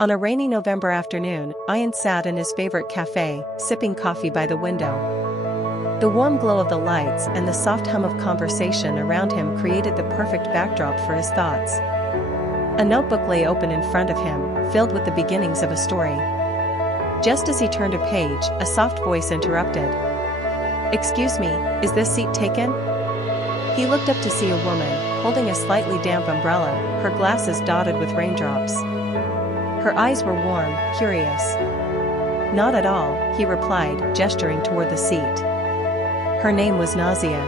On a rainy November afternoon, Ayan sat in his favorite café, sipping coffee by the window. The warm glow of the lights and the soft hum of conversation around him created the perfect backdrop for his thoughts. A notebook lay open in front of him, filled with the beginnings of a story. Just as he turned a page, a soft voice interrupted. "Excuse me, is this seat taken?" He looked up to see a woman, holding a slightly damp umbrella, her glasses dotted with raindrops. Her eyes were warm, curious. "Not at all," he replied, gesturing toward the seat. Her name was Nazia.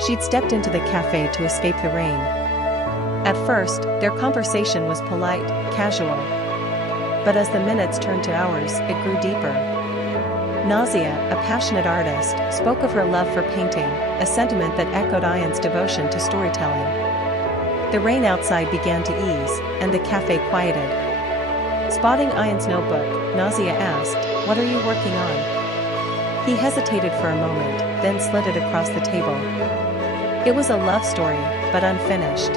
She'd stepped into the cafe to escape the rain. At first, their conversation was polite, casual. But as the minutes turned to hours, it grew deeper. Nazia, a passionate artist, spoke of her love for painting, a sentiment that echoed Ayan's devotion to storytelling. The rain outside began to ease, and the cafe quieted. Spotting Ayan's notebook, Nazia asked, "What are you working on?" He hesitated for a moment, then slid it across the table. It was a love story, but unfinished.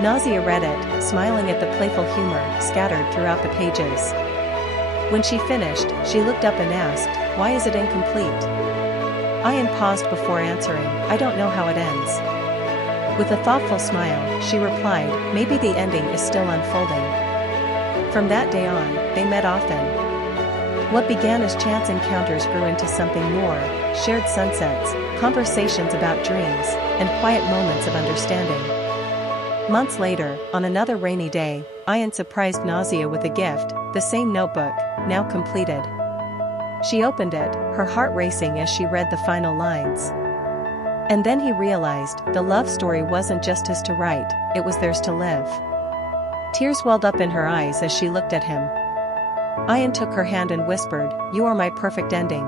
Nazia read it, smiling at the playful humor scattered throughout the pages. When she finished, she looked up and asked, "Why is it incomplete?" Ayan paused before answering, "I don't know how it ends." With a thoughtful smile, she replied, "Maybe the ending is still unfolding." From that day on, they met often. What began as chance encounters grew into something more: shared sunsets, conversations about dreams, and quiet moments of understanding. Months later, on another rainy day, Ayan surprised Nazia with a gift, the same notebook, now completed. She opened it, her heart racing as she read the final lines. And then he realized, the love story wasn't just his to write, it was theirs to live. Tears welled up in her eyes as she looked at him. Ayan took her hand and whispered, "You are my perfect ending."